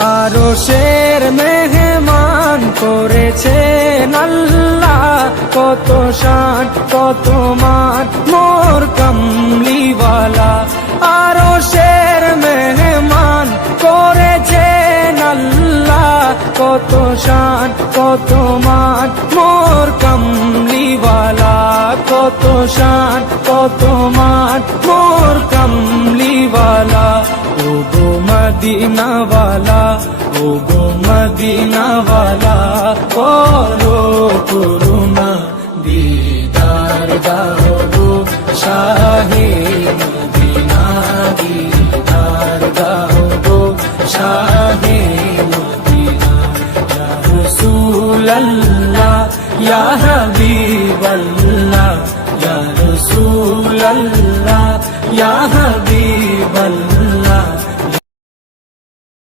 আরশের মেহমান করেছেন আল্লাহ, কত শান কত মান মোর কামলিওয়ালা। আরশের মেহমান করেছেন আল্লাহ, কত শান কত মান মোর কামলিওয়ালা, কত শান কত মান মোর কামলিওয়ালা। ও গো মদিনাওয়ালা, ও গো মদিনাওয়ালা, করো করুণা দিদার দাও গো শাহে মদিনা, দিদার দাও গো শাহে মদিনা। ইয়া রাসূলাল্লাহ ইয়া হাবিবাল্লাহ, ইয়া রাসূলাল্লাহ ইয়া হাবিবাল্লাহ।